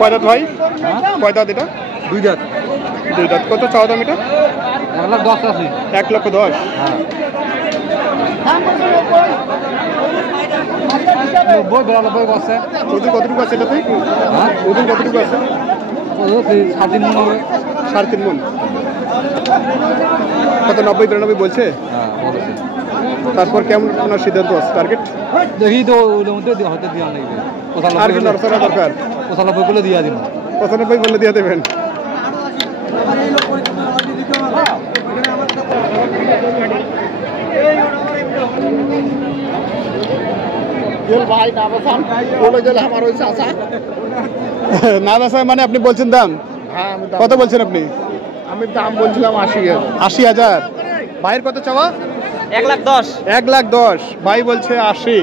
কয় দাঁত ভাই? কয় দাঁত এটা? দুই দাঁত। দুই দাঁত। কত চাওয়া দাম এটা? 1,10,000 আছে। 1,10,000। হ্যাঁ। 90-92 আছে। ওজন কতটুকু আছে এটাতে? হ্যাঁ, ওজন কতটুকু আছে? 3.5 মণ হবে। 3.5 মণ। কত 90-92 বলছে? হ্যাঁ বলেছে। তারপর কেমন আপনার সিদ্ধান্ত আছে? টার্গেট দেখি তো ওর মধ্যে হয়তো দেওয়া লাগবে। আর কি নড়াচড়া দরকার? 95 বলে দিয়া দিন। 95 বললে দিয়ে দেবেন। না বেচা মানে আপনি বলছেন দাম? হ্যাঁ, কত বলছেন আপনি? আমি দাম বলছিলাম 80,000। 80,000। ভাইয়ের কত চাওয়া? 1,10,000। 1,10,000। ভাই বলছে 80।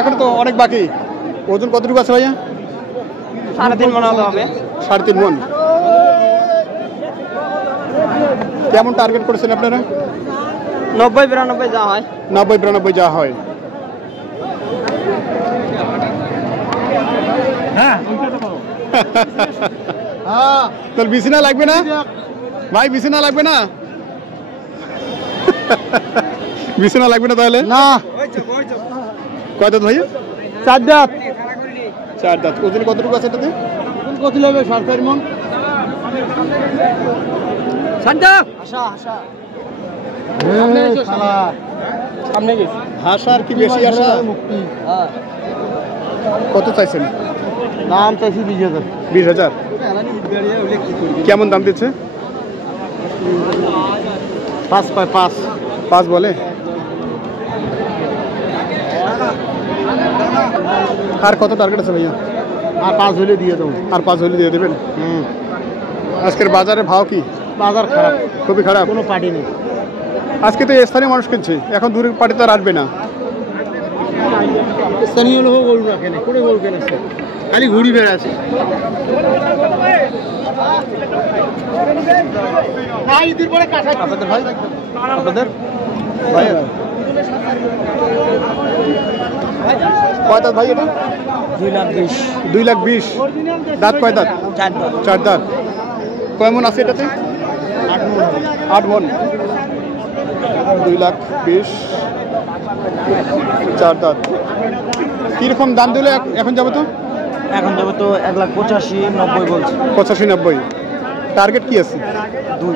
এখন তো অনেক বাকি। ওজন কতটুকু আছে ভাইয়া? 3.5 মণ হবে। 3.5 মণ। কেমন টার্গেট করেছেন আপনারা? 90-92 যা হয়। 90-92 যা হয়। তোর বিছানা লাগবে না ভাই? বিছানা লাগবে না? বিছানা লাগবে না তাহলে? না। কয় দাঁত ভাইয়া? 4 দাঁত। 4 দাঁত। ওজন কতটুকু আছে এটাতে? কত লাগবে? 4.5 মণ। 4 দাঁত। সামনে গেছি। হাসা আর কি বেশি আসা? হ্যাঁ। কত চাইছেন? দাম চাইছি 20,000। 20,000। কেমন দাম দিচ্ছে? 5 বলে। আর কত টার্গেট আছে ভাইয়া? আর 5 হলে দিয়ে দেবো। আর 5 হলে দিয়ে দেবেন। আজকের বাজারে ভাও কি? বাজার খারাপ, খুবই খারাপ। কোনো পার্টি নেই আজকে তো স্থানীয় মানুষ কিনছে, এখন দূরের পার্টি তো আর আসবে না। স্থানীয় লোক গরু রাখে না, করে গরু কেনেছে, খালি ঘুরি বেড়াচ্ছে। আপনাদের ভাই? আপনাদের ভাই কয় দাঁত ভাই এটা? 2,20,000। 2,20,000। দাঁত কয় দাঁত? 4 দাঁত। 4 দাঁত। কয় মণ আছে এটাতে? 8 মণ। 2,20,000। 4 দাঁত। কিরকম দাম দিলে এখন যাবো তো? এখন যাবো তো 1,85,90 বলছে। 85-90। টার্গেট কি আছে? 2।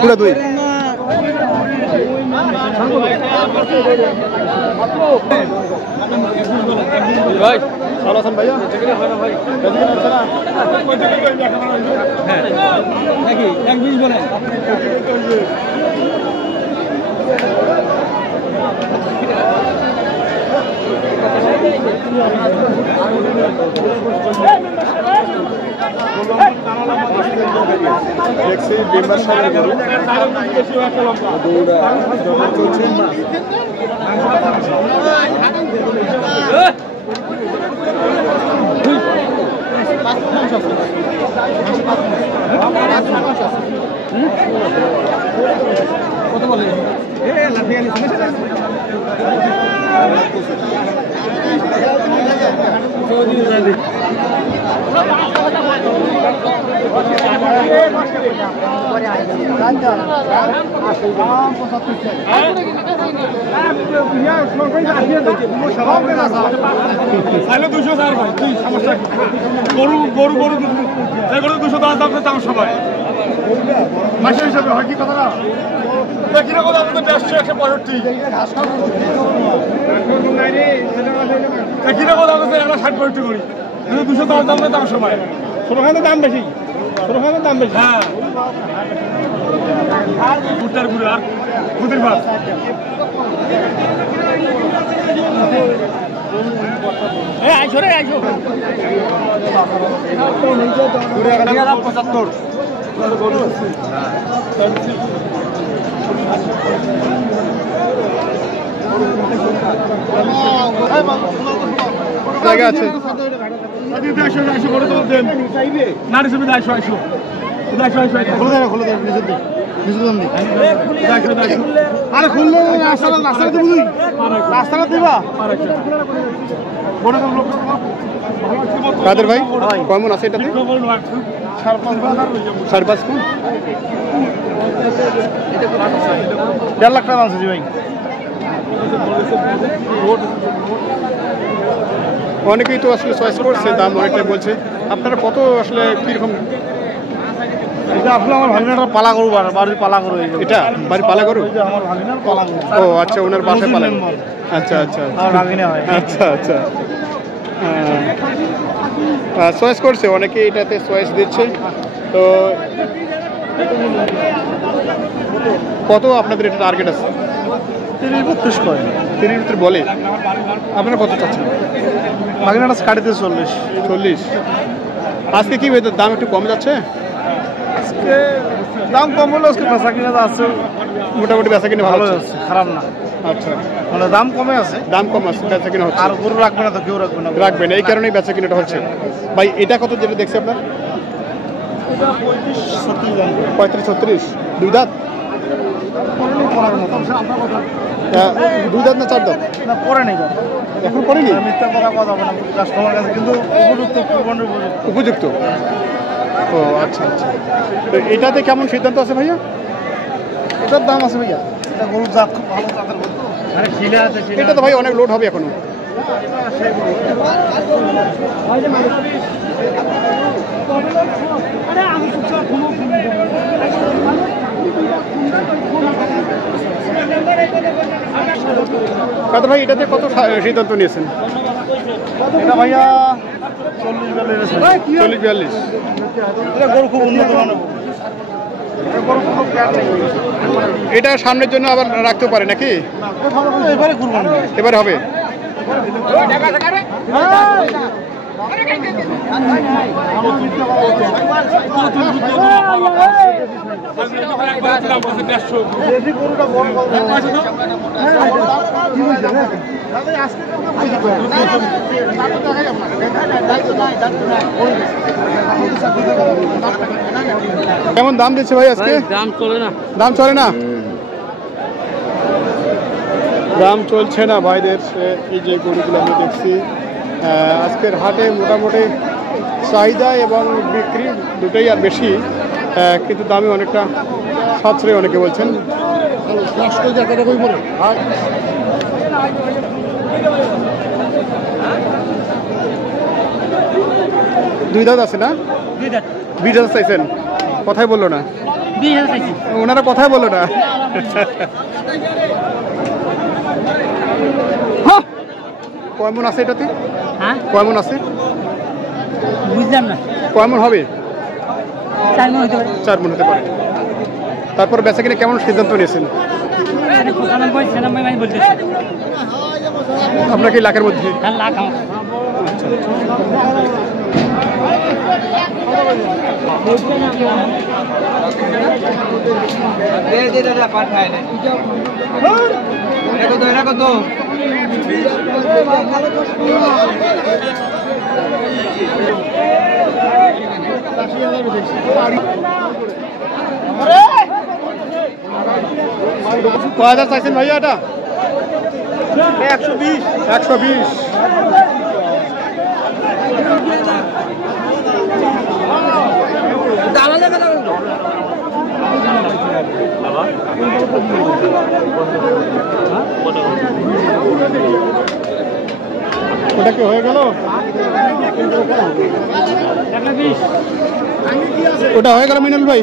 পুরো 2। ভাই ভালো আছেন ভাইয়া? নাকি 1,20 বলে দেখছি মেম্বার সাহেবের গরু চলছে। কত বলে? গরু 210 দাম সবাই মাসের হিসাবে হয় কি কথাটা? কিনা কথা আপনাদের 165। কিনা কথা আপনাদের 160 করি, 210 দাম সবাই। ছোটখানের দাম বেশি, ছোটখানের দাম বেশি। হ্যাঁ, ভুট্টার গুঁড়ো আর খুদের ভাত। আইসো রে আইসো। 75। জায়গা আছে। না আরে খুললে রাস্তাটা দিবি রাস্তাটা দিবা কাদের ভাই কেমন আছে এটাতে 5.5 কোন 1.5 লাখ টাকা আছে জি ভাই। অনেকেই তো আসলে চয়েস করছে, দাম অনেকটাই বলছে। আপনারা কত আসলে কীরকম? এটা আসলে আমার ভাগিনাটা পালা গরু, বাড়ির পালা গরু। এটা বাড়ি পালা গরু? আমার ভাগিনার পালা গরু। ও আচ্ছা, ওনার বাসায় পালা গরু। আচ্ছা আচ্ছা আমার ভাগিনা হয়। আচ্ছা আচ্ছা, চয়েস করছে অনেকে, এটাতে চয়েস দিচ্ছে। তো কত আপনাদের এটা টার্গেট আছে? 30-32 করে 30 ভিতরে বলে। আপনারা কত চাচ্ছেন? ভাগিনাটা 40 40। আজকে কি বেতন দাম একটু কম যাচ্ছে? আজকে দাম কম হলো, আজকে বেচা কিনা আছে মোটামুটি বেচা কিনে ভালো ভালো আছে? আছে, খারাপ না। আচ্ছা, মানে দাম কমে আছে, দাম কম আছে, বেচা কিনা হচ্ছে। আর গরু রাখবে না তো কেউ রাখবে না। রাখবেন, এই কারণেই বেচা কিনাটা হচ্ছে। ভাই এটা কত যেটা দেখছি আপনার? 35-36। 2 দাঁত? 2 দাঁত না 4 দাঁত? না পরে নেই, এখন করেনি? মিথ্যা কথা কথা বলে কাস্টমার কাছে, কিন্তু উপযুক্ত উপযুক্ত। ও আচ্ছা আচ্ছা, তো এটাতে কেমন সিদ্ধান্ত আছে ভাইয়া? এটার দাম আছে ভাইয়া, এটা গরুর জাত খুব ভালো জাতের গরু। আরে খিলে আছে, এটা তো ভাই অনেক লোড হবে এখনো। কাদের ভাই এটাতে কত সিদ্ধান্ত নিয়েছেন? এটা ভাইয়া 40-42। 40-42। এটা গরু খুব উন্নত মানের গরু, কোনো প্যাট নেই। এটা সামনের জন্য আবার রাখতে পারে নাকি? এবারে কুরবানি, এবারে হবে। কেমন দাম দিচ্ছে ভাই আজকে? দাম চলে না, দাম চলে না, দাম চলছে না ভাইদের। এই যে গরুগুলো আমি দেখছি আজকের হাটে মোটামুটি চাহিদা এবং বিক্রি দুটোই আর বেশি, কিন্তু দামে অনেকটা সাশ্রয় অনেকে বলছেন। 2 দাঁত আছে না? 20 হাজার চাইছেন, কথাই বললো না ওনারা, কথাই বললো না। কেমন আছে এটাতে? হ্যাঁ কেমন আছে বুঝলাম না, কেমন হবে? 4 মণ হতে পারে। 4 মণ হতে পারে। তারপর বেচা কিনে কেমন সিদ্ধান্ত নিয়েছেন? 95 মানে বলতেছি, আপনাকে লাখের মধ্যে? লাখ কত হাজার চাইছেন ভাইয়া? এটা 120। 120। ওটা কি হয়ে গেল? ওটা হয়ে গেল মিনাল ভাই?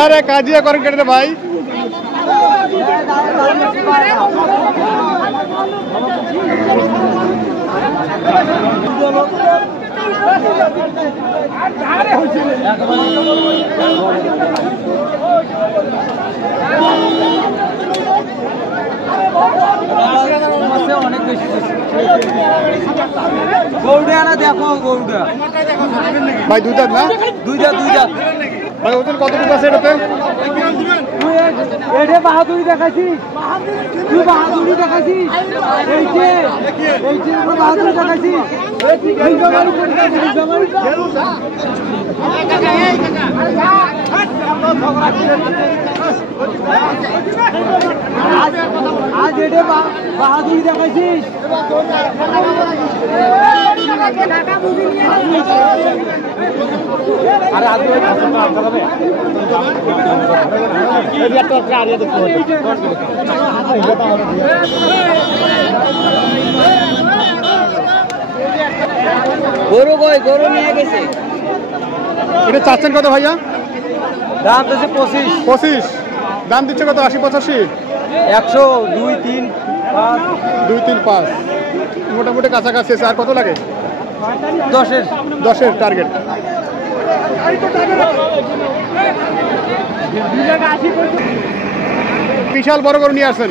अरे काजिया करें कर दे भाई। অনেক গৌড়া না দেখো গৌড়া ভাই দুই দাঁত না? দুইটা ভাই ওজন কতটুকু আছে এটাতে? এটা বাহাদুরি দেখাইছিস তুই বাহাদুরি দেখাইছিস এই যে বাহাদুরি দেখাইছিস আজ এটা বাহাদুরি দেখাইছিস আরে আজ গরু কই গরু নিয়ে গেছে এটা চাচ্ছেন কত ভাইয়া? দাম দিচ্ছে 25। দাম দিচ্ছে কত? 80-85? 100 2 3 5 2 3 5 মোটামুটি কাছাকাছি আছে। আর কত লাগে? 10 টার্গেট। বিশাল বড় গরু নিয়ে আসেন।